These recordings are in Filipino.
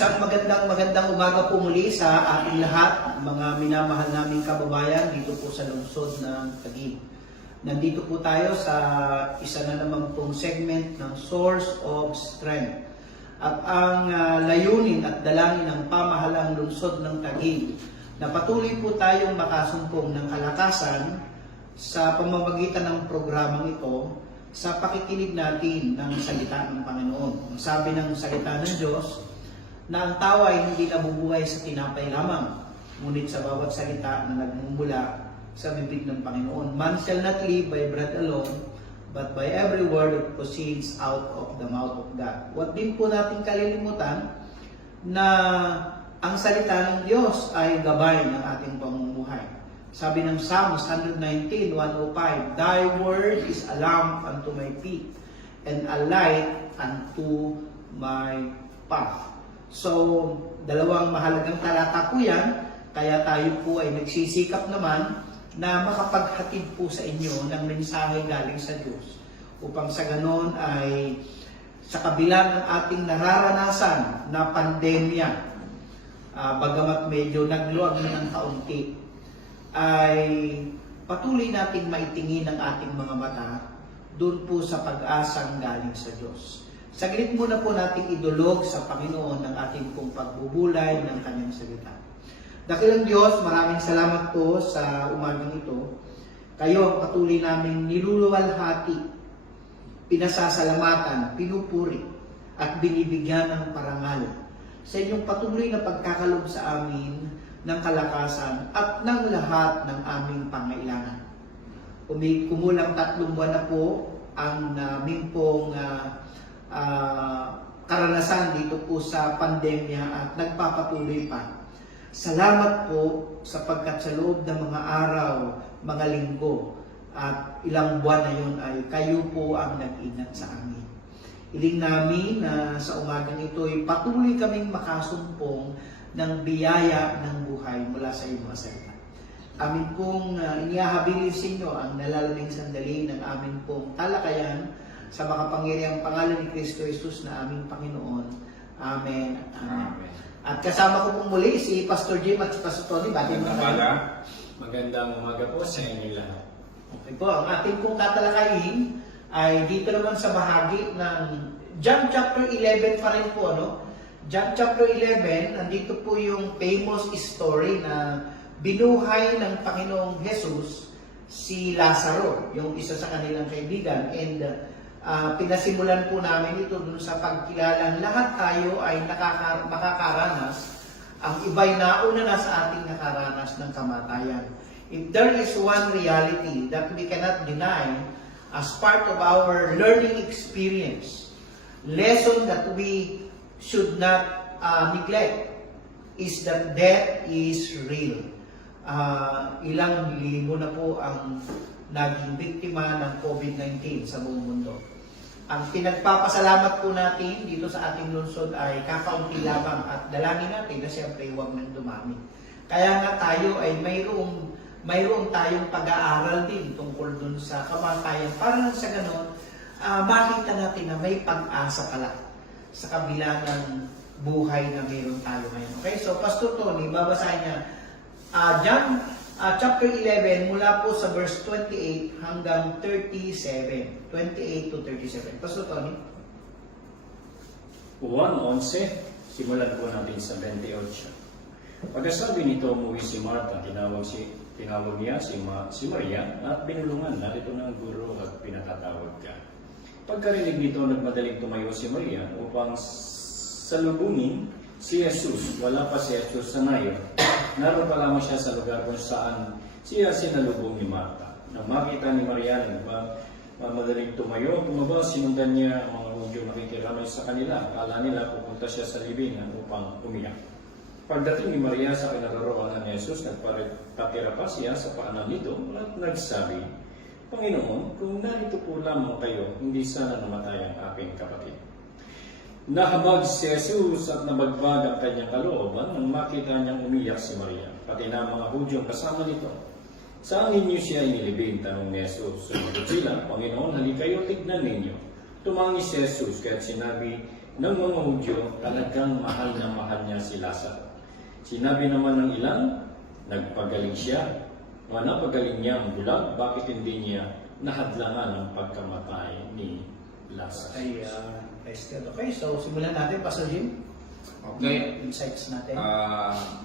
Isang magandang umaga po muli sa ating lahat, mga minamahal naming kababayan dito po sa lungsod ng Taguig. Nandito po tayo sa isa na naman pong segment ng Source of Strength. At ang layunin at dalangin ng pamahalang lungsod ng Taguig na patuloy po tayong makasumpong ng kalakasan sa pamamagitan ng programang ito sa pakikinig natin ng salita ng Panginoon. Ang sabi ng salita ng Diyos, na ang tao ay hindi nabubuhay sa tinapay lamang, ngunit sa bawat salita na nagmumula sa bibig ng Panginoon. Man shall not live by bread alone, but by every word that proceeds out of the mouth of God. Huwag din po natin kalilimutan na ang salita ng Diyos ay gabay ng ating pamumuhay. Sabi ng Psalms 119:105, Thy word is a lamp unto my feet, and a light unto my path. So, dalawang mahalagang talata po yan, kaya tayo po ay nagsisikap naman na makapaghatid po sa inyo ng mensahe galing sa Diyos upang sa ganon ay sa kabila ng ating nararanasan na pandemya, bagamat medyo nagluwag na ng kaunti, ay patuloy nating maitingin ang ating mga mata doon po sa pag-asang galing sa Diyos. Saglit muna po nating idulog sa Panginoon ng ating pong pagbubulay ng Kanyang salita. Dakilang Diyos, maraming salamat po sa umagang ito. Kayo ang patuloy naming niluluwalhati, pinasasalamatan, pinupuri, at binibigyan ng parangal sa inyong patuloy na pagkakalob sa amin ng kalakasan at ng lahat ng aming pangailangan. Kumulang 3 buwan na po ang naming pong karanasan dito po sa pandemya at nagpapatuloy pa. Salamat po sapagkat sa loob ng mga araw, mga linggo at ilang buwan na yun ay kayo po ang nag-ingat sa amin. Iling namin na sa umagang ito ay patuloy kaming makasumpong ng biyaya ng buhay mula sa iyong mga salita. Amin pong iniahabilin sa inyo ang nalalamig sandali ng amin pong talakayan sa makapangyarihang pangalan ni Kristo Jesus na aming Panginoon. Amen. Amen. At kasama ko pong muli si Pastor Jim at si Pastor Tony. Magandang umaga po sa inyo lahat. Okay po, ang ating pong tatalakayin ay dito naman sa bahagi ng John chapter 11 pa rin po, no? John chapter 11, nandito po yung famous story na binuhay ng Panginoong Jesus si Lazaro, yung isa sa kanilang kaibigan. And pinasimulan po namin ito dun sa pagkilalang lahat tayo ay makakaranas. Ang iba'y nauna na sa ating nakaranas ng kamatayan. If there is one reality that we cannot deny as part of our learning experience, lesson that we should not neglect is that death is real. Ilang linggo na po ang naging biktima ng COVID-19 sa buong mundo. Ang pinagpapasalamat po natin dito sa ating lungsod ay kakaunti lamang at dalangin natin na siyempre huwag nang dumami. Kaya nga tayo ay mayroong tayong pag-aaral din tungkol dun sa kamatayan para lang sa ganon, makita natin na may pag-asa pala sa kabila ng buhay na mayroon tayo ngayon. Okay, so Pastor Tony, babasahin niya John chapter 11 mula po sa verse 28 hanggang 37. 28 to 37. Pastor Tony? Juan 11, simulan po natin sa 28. Pagkasabi nito, umuwi si Marta, tinawag niya si Maria at binulungan, narito ng guro at pinatatawag ka. Pagkarinig nito, nagmadaling tumayo si Maria upang salubungin si Jesus. Wala pa si Jesus sa Nayo. Naroon pa lamang siya sa lugar kung saan siya sinalubong ni Marta. Nang makita ni Maria madaling tumayo, tumaba, sinundan niya ang mga Hudyo makikiramay sa kanila. Akala nila pupunta siya sa libingan upang umiyak. Pagdating ni Maria sa kinaroroonan ni Jesus, nagpatira pa siya sa paanan nito at nagsabi, Panginoon, kung narito po lamang kayo, hindi sana namatay ang aking kapatid. Nahabag si Jesus at nabagbag ang kanyang kalooban nang makita niyang umiyak si Maria, pati na mga Hudyong kasama nito. Saan ninyo siya inilibing? Tanong ni Jesus. Sumagot sila, Panginoon, halikayo, tignan ninyo. Tumangi si Jesus, kaya't sinabi ng mga Hudyo, talagang mahal na mahal niya si Lazaro. Sinabi naman ng ilan, nagpagaling siya. O napagaling niya ang bulag, bakit hindi niya nahadlangan ang pagkamatay ni Lazarus? Ayan. Okay, so simulan natin, Pastor Jim. Okay. Insights natin.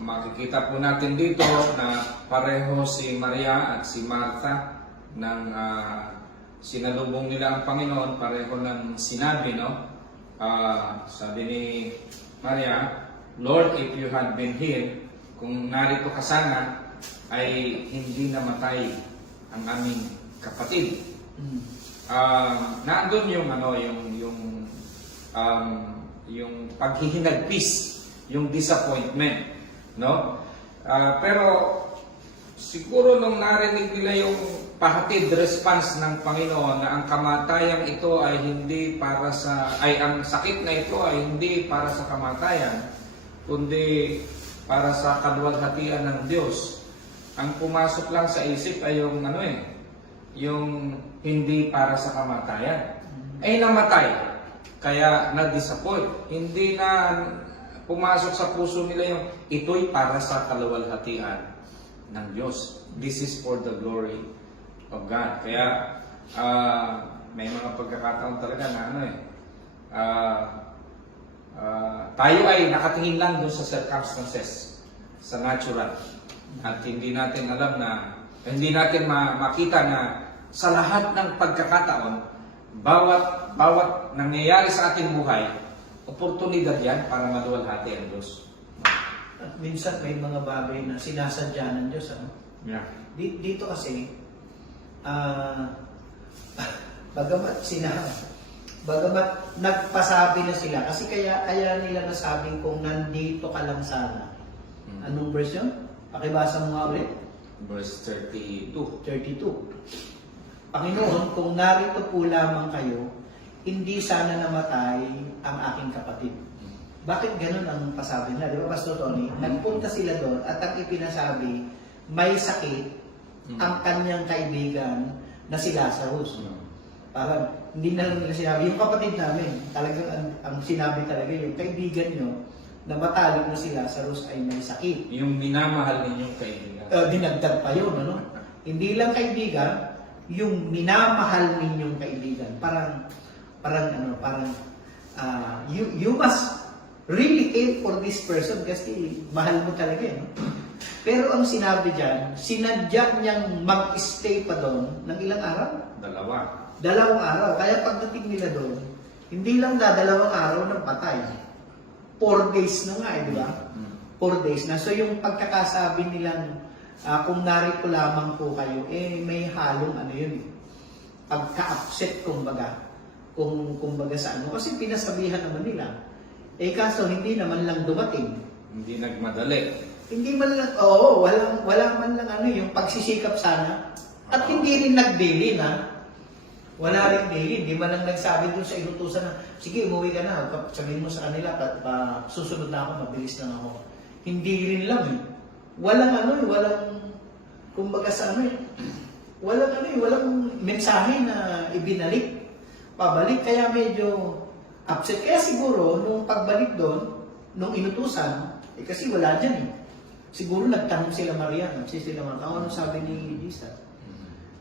Makikita po natin dito na pareho si Maria at si Martha nang sinalubong nila ang Panginoon, pareho ng sinabi, no? Sabi ni Maria, Lord, if you had been here, kung narito ka sana, ay hindi namatay ang aming kapatid. Nandun yung yung paghihinagpis, yung disappointment, no? Pero siguro nung narinig nila yung pahatid response ng Panginoon na ang kamatayang ito ay hindi para ang sakit na ito ay hindi para sa kamatayan, kundi para sa kaluwalhatian ng Diyos. Ang pumasok lang sa isip ay yung hindi para sa kamatayan. Ay namatay. Kaya na-disappoint. Hindi na pumasok sa puso nila yung ito'y para sa kaluwalhatian ng Diyos. This is for the glory of God. Kaya may mga pagkakataon talaga na tayo ay nakatingin lang doon sa circumstances, sa natural. At hindi natin alam hindi natin makita na sa lahat ng pagkakataon, bawat nangyayari sa ating buhay, oportunidad yan para maluwalhati ang Diyos. At minsan may mga bagay na sinasadya ng Diyos. Ano? Yeah. Dito kasi, bagamat nagpasabi na sila, kasi kaya nila nasabing kung nandito ka lang sana. Anong verse yun? Pakibasa mo nga ulit. Verse 32. 32. Panginoon, kung narito po lamang kayo, hindi sana namatay ang aking kapatid. Bakit ganun ang pasabi nila? Di ba, Pastor Tony? Nagpunta sila doon at ang ipinasabi, may sakit ang kanyang kaibigan na si Lazarus. Parang hindi na lang nila sinabi, yung kapatid namin, talagang ang sinabi talaga, yung kaibigan nyo, na matalik na si Lazarus ay may sakit. Yung minamahal ninyong kaibigan. Dinagdag pa yun, ano? Hindi lang kaibigan, yung minamahal ninyong kaibigan. You must really care for this person kasi mahal mo talaga, no? Pero ang sinabi dyan, sinadya niyang mag-stay pa doon ng ilang araw? 2. 2 araw. Kaya pagdating nila doon, hindi lang 2 araw ng patay. 4 days na nga, di ba? 4 days na. So yung pagkakasabi nilang kung narito lamang po kayo, may halong pagka-upset kumbaga. Kumbaga sa ano. Kasi pinasabihan naman nila. Kaso hindi naman lang dumating. Hindi nagmadali. Hindi man lang, wala man lang yung pagsisikap sana. At hindi rin nag-daily na. Wala rin daily. Hindi man lang nagsabi doon sa inutusan na, sige, umuwi ka na. Sabihin mo sa kanila, susunod na ako, mabilis lang ako. Hindi rin lang Walang kumbaga sa walang mensahe na ibinalik. Pabalik, kaya medyo upset. Kaya siguro, nung pagbalik doon, nung inutusan, kasi wala dyan Siguro nagtanong sila Maria, ano sabi ni Jesus?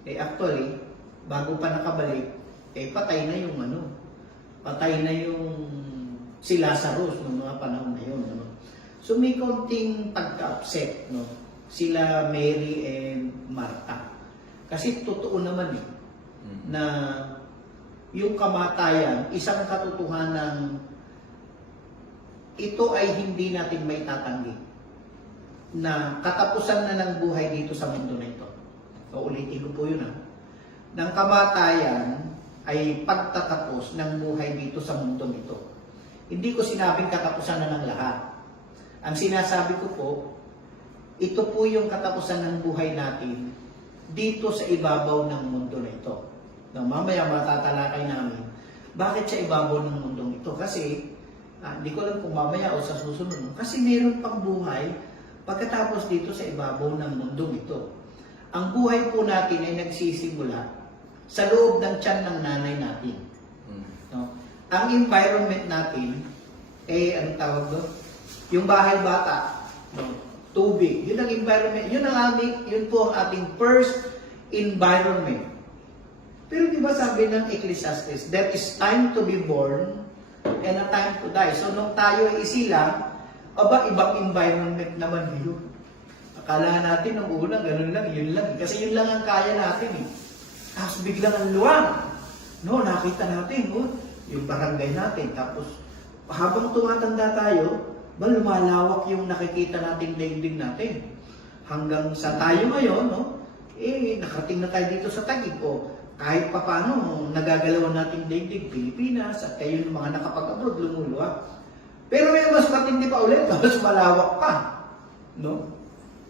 Actually, bago pa nakabalik, patay na yung si Lazarus noong mga panahon na yun. So may konting pagka-upset, sila Mary and Martha. Kasi totoo naman na yung kamatayan, isang katotohanan ito ay hindi natin may tatanggi na katapusan na ng buhay dito sa mundo na ito. So ulitin ko po yun ng kamatayan ay pagtatapos ng buhay dito sa mundo nito. Hindi ko sinabing katapusan na ng lahat. Ang sinasabi ko po, ito po yung katapusan ng buhay natin dito sa ibabaw ng mundo na ito. Mamaya matatalakay namin, bakit sa ibabaw ng mundong ito? Kasi, hindi ko alam kung mamaya o sa susunod. Kasi meron pang buhay pagkatapos dito sa ibabaw ng mundong ito. Ang buhay po natin ay nagsisimula sa loob ng tiyan ng nanay natin. ang environment natin, anong tawag doon? Yung bahay bata, tubig, yun ang environment, yun po ang ating first environment. Pero di ba sabi ng Ecclesiastes, there is time to be born and a time to die. So nung tayo ay isilang, ibang environment naman yun. Akala natin nung una, ganun lang, yun lang. Kasi yun lang ang kaya natin eh. Tapos biglang ang luwag. No, nakita natin, yung barangay natin. Tapos habang tumatanda tayo, lumalawak yung nakikita nating daigdig natin. Hanggang sa tayo ngayon, nakarating na tayo dito sa Taguig. Kahit pa paano, nagagalawan nating daigdig, Pilipinas, at kayo yung mga nakapag-abroad, lumuluwag. Pero may mas matindi pa ulit, mas malawak pa. No?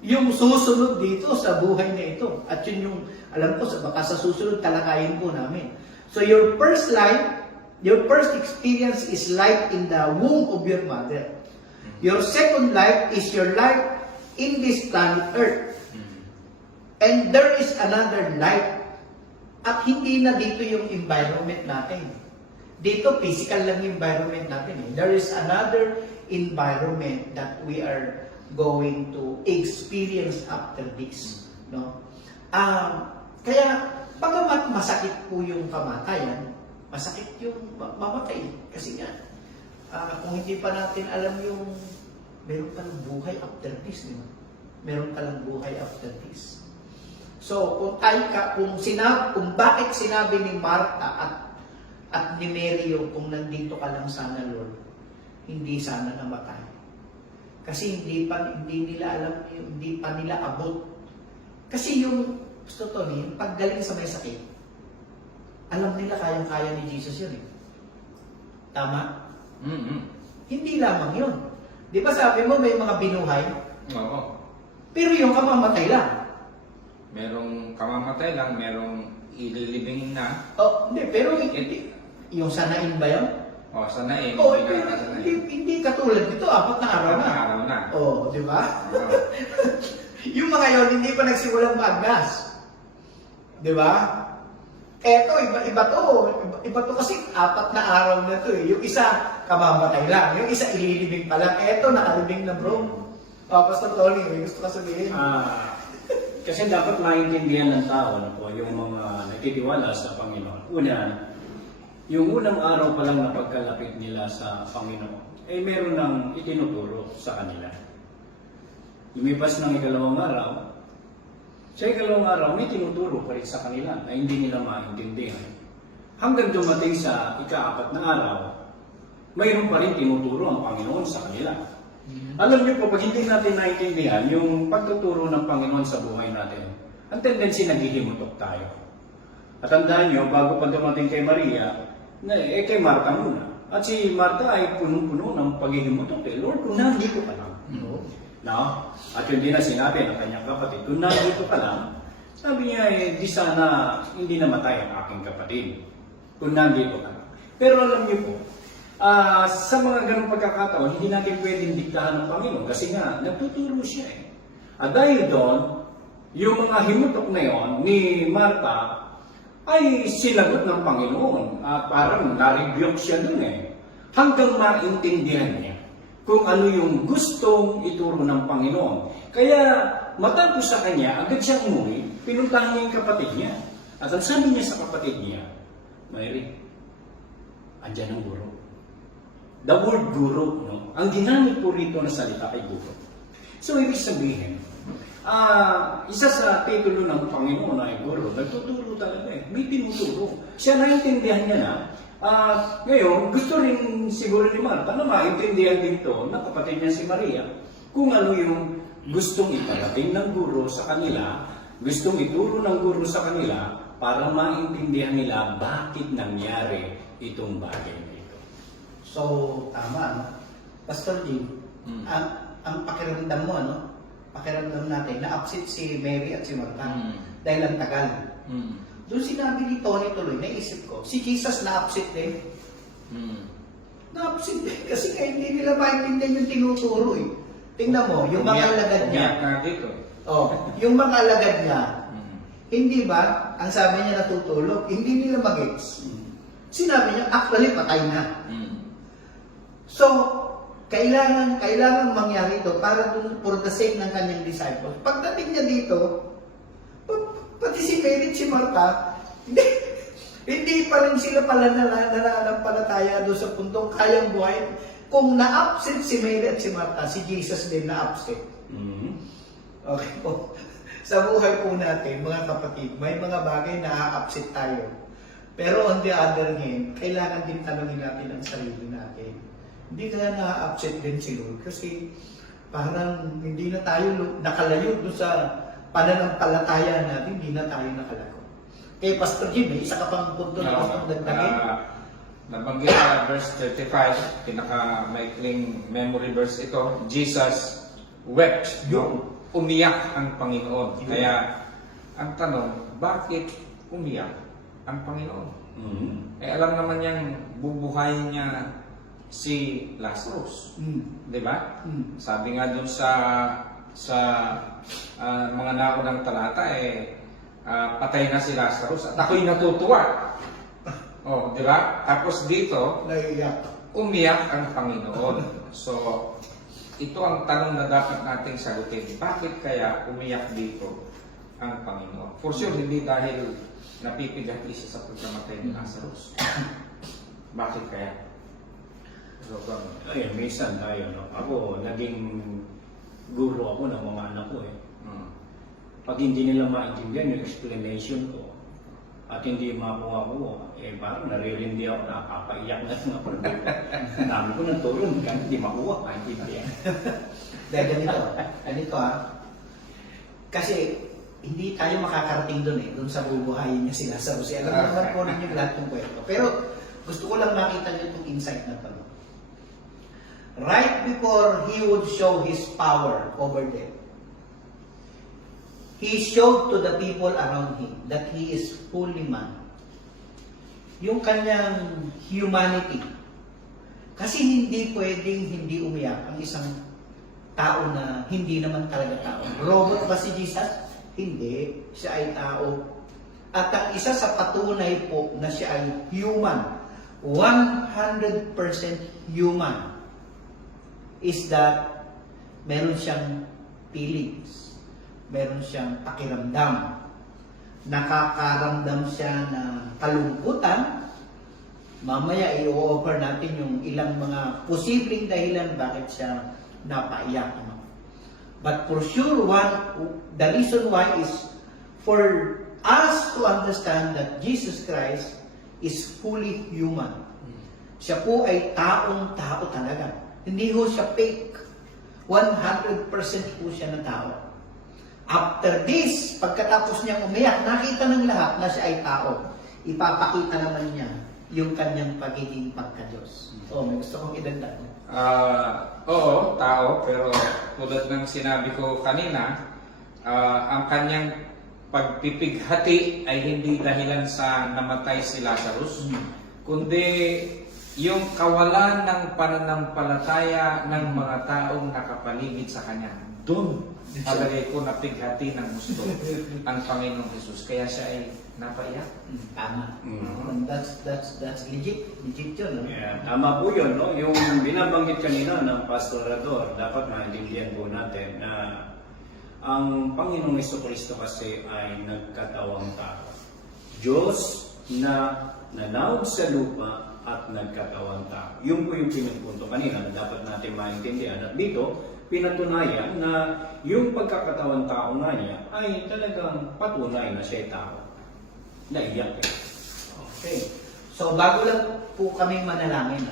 Yung susunod dito sa buhay na ito. At yun yung, alam ko, baka sa susunod talakayin po namin. So your first life, your first experience is life in the womb of your mother. Your second life is your life in this planet Earth. And there is another life. At hindi na dito yung environment natin. Dito, physical lang yung environment natin. There is another environment that we are going to experience after this. No? Kaya, pagamat masakit po yung kamatayan, masakit yung mamatay. Kasi nga, kung hindi pa natin alam yung meron palang buhay after this, di ba? Meron palang buhay after this. So, kung bakit sinabi ni Martha at ni Mary kung nandito ka lang sana, Lord, hindi sana namatay. Kasi hindi nila alam, hindi pa nila abot. Kasi yung, gusto to, yung paggaling sa may sakit, alam nila kayang-kaya ni Jesus yun eh. Tama? Mm-hmm. Hindi lamang yun. Di ba sabi mo may mga binuhay? Oo. Pero yung kamamatay lang. Merong kamamatay lang, merong ililibingin na. Hindi, pero yung sanain ba yun? Sanain. Pero hindi katulad dito, 4 na araw na. Araw na. Di ba? Yung mga yon hindi pa nagsimulang magnas. Di ba? Eto, iba to kasi 4 na araw na to eh. Yung isa, kamamatay lang. Yung isa, ililibing pa lang. Eto, nakalibing na bro. Pastor Tony, may gusto ka sabihin? Kasi dapat maintindihan ng tao yung mga nagtitiwala sa Panginoon. Una, yung unang araw pa lang na pagkalapit nila sa Panginoon, meron nang itinuturo sa kanila. Lumipas ng ikalawang araw, sa ikalawang araw may tinuturo pa rin sa kanila na hindi nila maintindihan. Hanggang dumating sa ika-4 na araw, mayroon pa rin tinuturo ang Panginoon sa kanila. Alam niyo po, pag hindi natin naintindihan yung pagtuturo ng Panginoon sa buhay natin, ang tendency naghihimutok tayo. At tandaan niyo, bago pa dumating kay Maria, kay Martha muna. At si Martha ay punong-puno ng paghihimutok. Lord, kung nandito ka lang. No? At yun din na sinabi ng kanyang kapatid, kung nandito ka lang, sabi niya, di sana hindi namatay ang aking kapatid. Kung nandito ka lang. Pero alam niyo po, sa mga ganong pagkakataon, hindi natin pwedeng diktahan ng Panginoon kasi nga, nagtuturo siya eh. At dahil doon, yung mga himutok na yon ni Martha ay sinagot ng Panginoon. Parang na-rebuke siya doon eh. Hanggang maintindihan niya kung ano yung gustong ituro ng Panginoon. Kaya matapos sa kanya, agad siyang umuwi, pinuntahan niya yung kapatid niya. At ang sabi niya sa kapatid niya, Mary, andyan ang guro. The word guro, no? Ang ginamit po rito na salita ay guro. So, ibig sabihin, isa sa titulo ng Panginoon ay guro, nagtuturo talaga eh. May tinuturo. Siya naintindihan niya na. Ngayon, gusto rin siguro ni Martha na maintindihan dito ng kapatid niya si Maria kung ano yung gustong iparating ng guro sa kanila, gustong ituro ng guro sa kanila para maintindihan nila bakit nangyari itong bagay na ito. So, tama, no? Pastor Jim, ang pakiramdam mo, no? Pakiramdam natin, na-upset si Mary at si Martha dahil ang tagal. Doon sinabi ni Tony tuloy, naisip ko, si Jesus na-upset din. Na-upset din kasi kaya hindi nila maintindihan yung tinuturo eh. Tingnan mo, yung mga alagad niya. Yung mga alagad niya, hindi ba, ang sabi niya natutulog, hindi nila mag-gets. Sinabi niya, actually patay na. Mm. So, kailangan mangyari ito para dun, for the sake ng kanyang disciples. Pagdating niya dito, pati si Mary at si Martha, hindi pa rin sila pala nananampalataya doon sa puntong kayang buhay. Kung na-absent si Mary at si Martha, si Jesus din na-absent. Okay po. Sa buhay po natin, mga kapatid, may mga bagay na a-absent tayo. Pero on the other hand, kailangan din tanongin natin ang sarili natin. Hindi kaya na-absent din si Lord kasi parang hindi na tayo nakalayo doon sa pananampalataya natin, hindi na tayo nakalayo. Kay Pastor Jim, isa ka pang punto na gusto dagdagin? Nabanggit sa verse 35, pinaka-maikling memory verse ito, Jesus wept. Yung Umiyak ang Panginoon. Yun. Kaya, ang tanong, bakit umiyak ang Panginoon? Alam naman niyang bubuhayin niya si Lazarus. Di ba? Sabi nga dun sa mga naunang talata, patay na si Lazarus at ako'y natutuwa. Oh, di ba? Tapos dito, naiyak. umiyak ang Panginoon. So, ito ang tanong na dapat nating sagutin. Bakit kaya umiyak dito ang Panginoon? For sure, hindi dahil napipighati siya sa pagkamatay ni Lazarus. Bakit kaya? So, Ayun, minsan tayo, no? Ako, naging guro ako ng mga anak ko eh. Pag hindi nila maintindihan yung explanation ko at hindi makuha ko, parang naririndi ako, nakapaiyak na nga ako. Ang dami ko ng tulong, kaya hindi makuha, maintindihan. Dahil ganito kasi hindi tayo makakarating doon doon sa bubuhayin niya si Lazarus. Alam naman po ninyo lahat ng kwento. Pero gusto ko lang makita niyo itong insight na to. Right before he would show his power over them, he showed to the people around him that he is fully man. Yung kanyang humanity. Kasi hindi pwedeng hindi umiyak ang isang tao na hindi naman talaga tao. Robot ba si Jesus? Hindi. Siya ay tao. At ang isa sa patunay po na siya ay human, 100% human, is that meron siyang feelings. Meron siyang pakiramdam. Nakakaramdam siya ng kalungkutan. Mamaya i-offer natin yung ilang mga posibleng dahilan bakit siya napaiyak. But for sure, the reason why is for us to understand that Jesus Christ is fully human. Siya po ay taong-tao talaga. Hindi ho siya fake. 100% po siya na tao. After this, pagkatapos niyang umiyak, nakita ng lahat na siya ay tao. Ipapakita naman niya yung kanyang pagiging pagka-Diyos. May gusto kong idagdag. Oo, tao, pero tulad ng sinabi ko kanina, ang kanyang pagpipighati ay hindi dahilan sa namatay si Lazarus, kundi yung kawalan ng pananampalataya ng mga taong nakapaligid sa kanya. Doon, palagay ko napighati ng gusto ang Panginoong Jesus. Kaya siya ay napaiyak. Tama. That's legit. Legit yun. No? Yeah, tama po yun, no? Yung binabanggit kanina ng Pastor Rador, dapat maintindihan po natin na ang Panginoong Jesucristo kasi ay nagkatawang tao. Diyos na nanawag sa lupa at nagkatawang tao. Yun po yung pinupunto kanina na dapat natin maintindihan. At dito, pinatunayan na yung pagkakatawang tao nga niya ay talagang patunay na siya ay tao. Naiyak eh. Okay. So, bago lang po kami manalangin,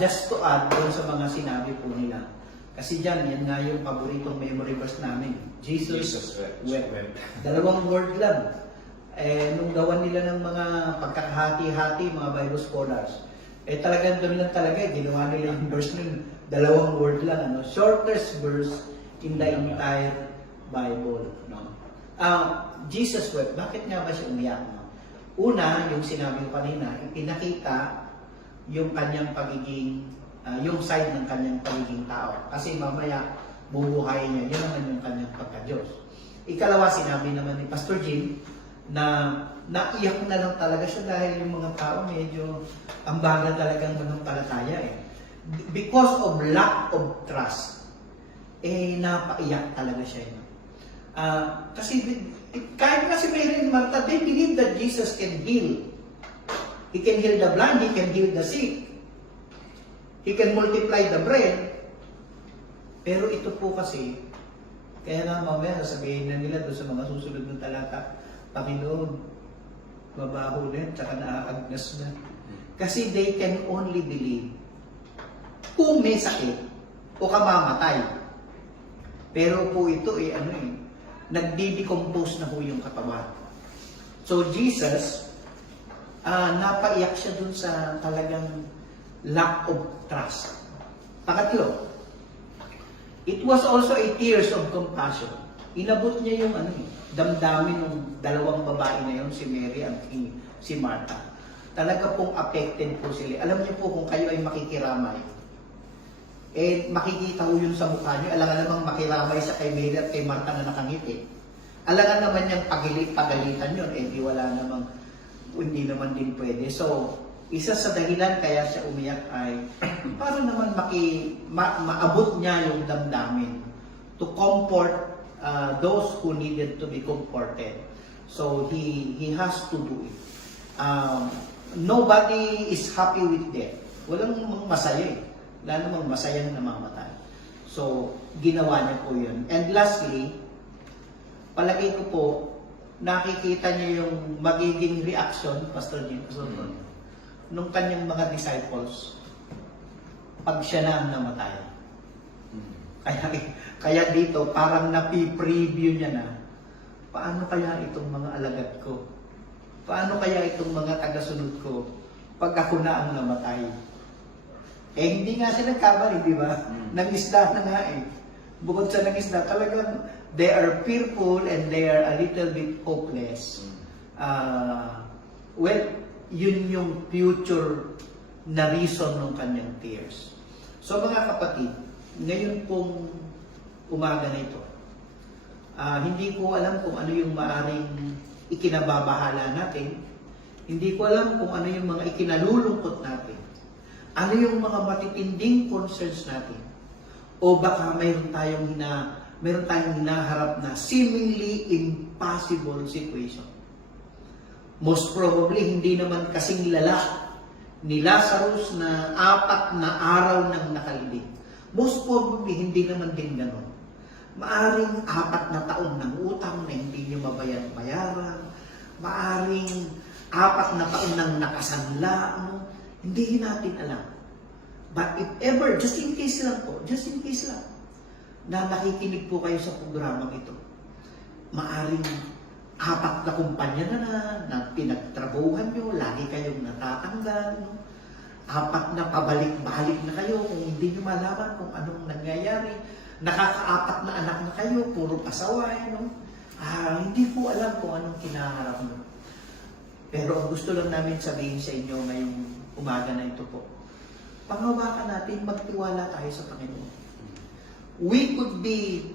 just to add doon sa mga sinabi po nila. Kasi dyan, yan nga yung paboritong memory verse namin. Jesus wept. Dalawang word lang. Nung gawan nila ng mga pagkakahati-hati, mga Bible scholars, talagang doon lang talaga, ginawa nila yung verse nun, dalawang word lang, shortest verse in the entire Bible. No? Jesus wept. Bakit nga ba siya umiyak? No? Una, yung sinabi ko kanina, ipinakita yung kanyang pagiging, yung side ng kanyang pagiging tao. Kasi mamaya, bubuhayin niya, yun naman yung kanyang pagka-Diyos. Ikalawa, sinabi naman ni Pastor Jim, na naiyak na lang talaga siya dahil yung mga tao medyo ang bagal talagang manampalataya eh. Because of lack of trust, napaiyak talaga siya. Kasi kahit nga si Mary and Martha, they believe that Jesus can heal. He can heal the blind, He can heal the sick. He can multiply the bread. Pero ito po kasi, kaya nga mamaya sasabihin na nila doon sa mga susunod ng talata, Panginoon, mabaho na, tsaka naaagnas na. Kasi they can only believe kung may sakit o kamamatay. Pero po ito nagdi-decompose na po yung katawan. So Jesus, napaiyak siya dun sa talagang lack of trust. Pangatlo, it was also a tears of compassion. Inabot niya yung damdamin ng dalawang babae na yun, si Mary at si Martha. Talaga pong affected po sila. Alam niyo po kung kayo ay makikiramay, makikita ko yun sa mukha niyo. Alangan namang makiramay sa kay Mary at kay Martha na nakangiti. Alangan naman niyang pagalitan yun, hindi naman din pwede. So, isa sa dahilan kaya siya umiyak ay para naman maabot niya yung damdamin to comfort those who needed to be comforted. So, he has to do it. Nobody is happy with death. Walang masaya eh. Wala namang masaya na namamatay. So, ginawa niya po yun. And lastly, palagay ko po, nakikita niya yung magiging reaction, Pastor Jim, nung kanyang mga disciples, pag siya na ang namatay. Kaya dito, parang napi-preview niya na, paano kaya itong mga alagad ko? Paano kaya itong mga tagasunod ko pag ako na ang namatay? Hindi nga sila nagkamali, di ba? Nangisda na nga eh. Bukod sa nangisda, talagang they are fearful and they are a little bit hopeless. Well, yun yung future na reason ng kanyang tears. So mga kapatid, ngayon pong umaga na ito, hindi ko alam kung ano yung maaring ikinababahala natin. Hindi ko alam kung ano yung mga ikinalulungkot natin. Ano yung mga matitinding concerns natin? O baka mayroon tayong hinaharap na seemingly impossible situation. Most probably, hindi naman kasing lala ni Lazarus na 4 na araw nang nakalibing. Most probably, hindi naman din gano'n. Maaring 4 na taon ng utang na hindi niyo mabayaran. Maaring 4 na taon nang nakasanla. Hindi natin alam. But if ever, just in case lang, na nakikinig po kayo sa programang ito, maaring 4 na kumpanya na pinagtrabuhan nyo, lagi kayong natatanggal, 4 na pabalik-balik na kayo, kung hindi nyo malaman kung anong nangyayari, nakaka-4 na anak na kayo, puro pasaway, hindi po alam kung anong kinaharap mo. Pero ang gusto lang namin sabihin sa inyo ngayong umaga na ito po, panghawakan natin, magtiwala tayo sa Panginoon. We could be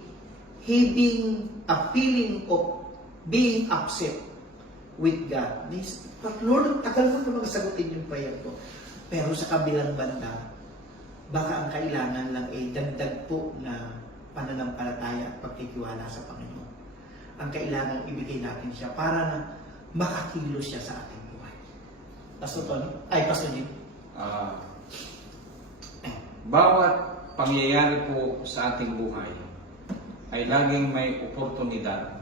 having a feeling of being upset with God. Lord, tagal ko naman sagutin yung prayer ko. Pero sa kabilang banda, baka ang kailangan lang ay dagdag po na pananampalataya at pagtitiwala sa Panginoon. Ang kailangan ibigay natin siya para na makakilos siya sa ating buhay. Pastor Tony? Pastor Jim? Bawat pangyayari po sa ating buhay ay laging may oportunidad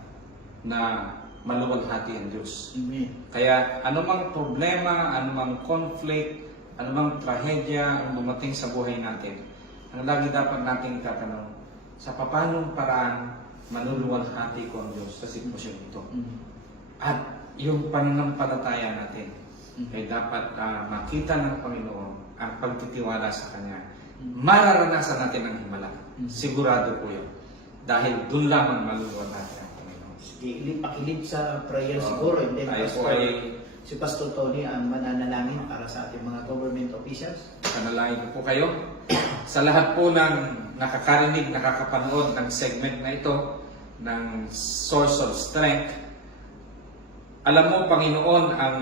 na maluwalhati ang Diyos. Amen. Kaya anumang problema, anumang conflict, anumang trahedya ang dumating sa buhay natin, ang lagi dapat nating tatanong, sa papanong paraan maluluwalhati ko ang Diyos sa sitwasyon ito. At yung pananampalataya natin ay dapat makita ng Panginoon ang pagtitiwala sa Kanya. Mararanasan natin ang himala. Sigurado po yun. Dahil doon lamang maluluwalhati ang Panginoon. Sige, pakilip sa prayer siguro. And then si Pastor Tony ang mananalangin para sa ating mga government officials. Panalangin ko po kayo. Sa lahat po ng nakakarinig, nakakapanood ng segment na ito, ng Source of Strength, Alam mo, Panginoon, ang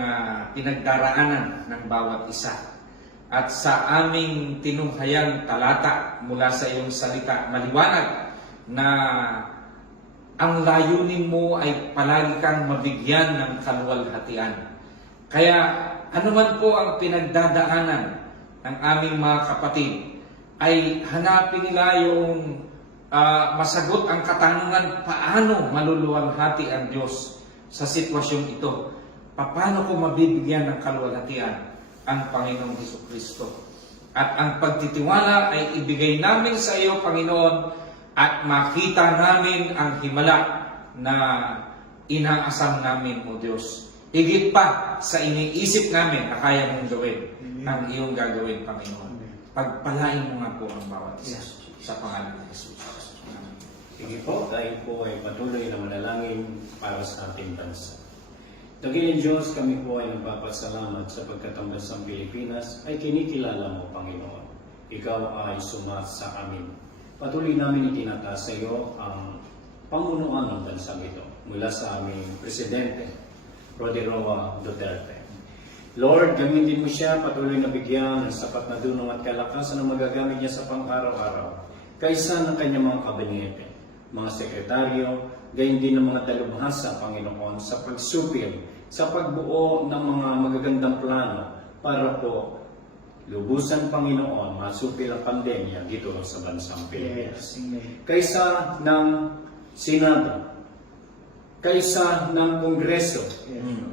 pinagdaraanan ng bawat isa. At sa aming tinunghayang talata mula sa iyong salita, maliwanag na ang layunin mo ay palagi kang mabigyan ng kaluwalhatian. Kaya anuman po ang pinagdadaanan ng aming mga kapatid, ay hanapin nila yung masagot ang katanungan, paano maluluwalhati ang Diyos sa sitwasyong ito? Paano ko mabibigyan ng kaluwalhatian ang Panginoong Hesukristo? At ang pagtitiwala ay ibigay namin sa iyo, Panginoon, at makita namin ang himala na inaasam namin, O Diyos. Higit pa sa iniisip namin na kaya mong gawin ang iyong gagawin, Panginoon. Pagpalain mo nga po ang bawat isa sa pangalan ng Jesus. Amen. Sige po, tayo po ay patuloy na manalangin para sa ating bansa. Dakilang Diyos, kami po ay nagpapasalamat sapagkat ang bansang Pilipinas ay kinikilala mo, Panginoon. Ikaw ay sumat sa amin. Patuloy namin itinataas sa iyo ang pamunuan ng bansang ito mula sa aming Presidente, Roddy Roa Duterte. Lord, gamitin mo siya, patuloy na bigyan ng sapat na dunong at kalakasan na magagamit niya sa pang-araw-araw kaysa ng kanyang mga kabinete, mga sekretaryo, gayon din ng mga dalubhasa, Panginoon, sa pagsupil, sa pagbuo ng mga magagandang plano para po lubusan, Panginoon, masupil ang pandemya dito sa bansang Pilipinas. Kaysa ng Senado, kaysa ng Kongreso,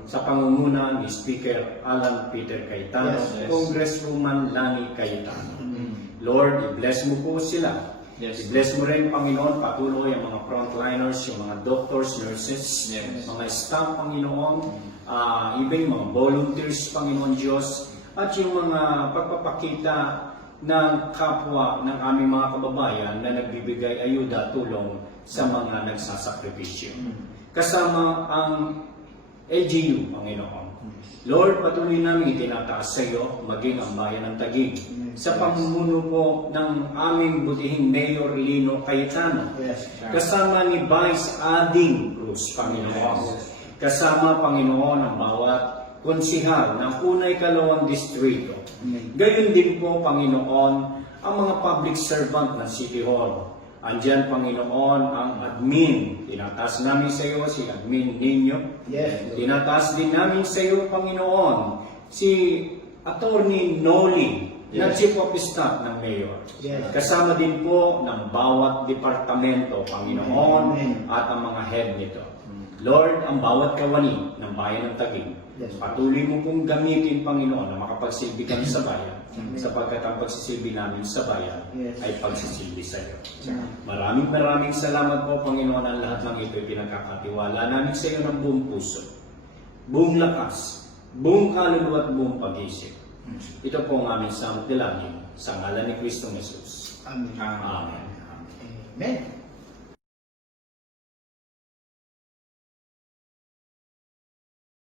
sa pangunguna ni Speaker Alan Peter Cayetano, Congresswoman Lani Cayetano. Lord, i-bless mo po sila. I-bless mo rin, Panginoon, patuloy ang mga frontliners, yung mga doctors, nurses, mga staff, Panginoon, even mga volunteers, Panginoon Diyos, at yung mga pagpapakita ng kapwa ng aming mga kababayan na nagbibigay ayuda, tulong sa mga nagsasakripisyo. Kasama ang LGU, Panginoon. Lord, patuloy namin itinataas sa iyo, maging ang bayan ng Taguig, sa pamumuno po ng aming butihing Mayor Lino Cayetano, kasama ni Vice Ading Cruz, Panginoon. Kasama, Panginoon, ang bawat konsihal ng Unay Kalawang Distrito. Gayon din po, Panginoon, ang mga public servant ng City Hall. Andyan, Panginoon, ang admin. Tinataas namin sa iyo si Admin Ninyo. Tinataas din namin sa iyo, Panginoon, si Attorney Noli, na Chief of Staff ng Mayor. Kasama din po ng bawat departamento, Panginoon, at ang mga head nito. Lord, ang bawat kawani ng bayan ng Taguig, patuloy mo pong gamitin, Panginoon, na makapagsilbi kami sa bayan, sapagkat ang pagsisilbi namin sa bayan ay pagsisilbi sa iyo. Maraming salamat po, Panginoon, ang lahat ng ito ay pinagkakatiwala namin sa iyo ng buong puso, buong lakas, buong kaluluwa at buong pag-isip. Ito po ang aming samot dalangin sa ngalan ni Kristong Jesus. Amen. Amen. Amen.